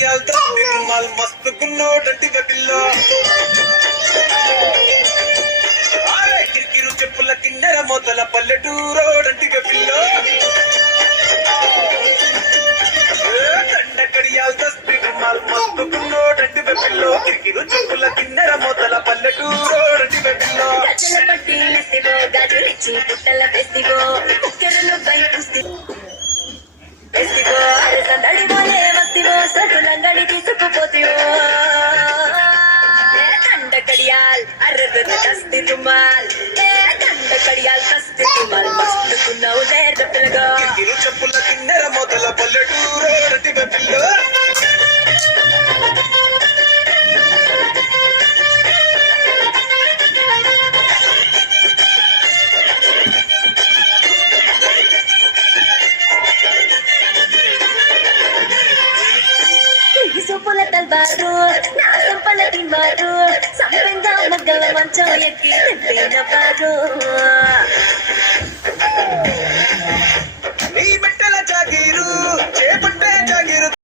కడియాల్ తిరుమాల్ మస్తు గున్నోడంటి పిల్లో కిరికిరు చెప్పుల కిన్నెర మొదల పల్లెటూరోడంటి పిల్లో దండ కడియాల్ తిరుమాల్ మస్తు గున్నోడంటి పిల్లో కిరికిరు చెప్పుల కిన్నెర మొదల పల్లెటూరోడంటి పిల్లో గజల పట్టీలెత్తివో గాజులిచ్చి పుట్టల వేసివో కుక్కెరలు బయటకు వేసివో అరసందడి పోలే వస్తివో సటులంగడి తీసుకుపోతివో దండ కడియాల్ అర్ర దస్తి రుమాల్ దండ కడియాల్ దస్తి రుమాల్ మస్తుకున్నావు దేర్ద పిల్లగా కిరికిరు చెప్పుల కిన్నెర మొదల పల్లెటూరోడంటి పిల్లో సూపుల తల్వారు నా సంపల తిమ్మారు సంపెంగా మగ్గల మంచం ఎక్కి తెంపేనవారు నీ బిడ్డల జాగీరు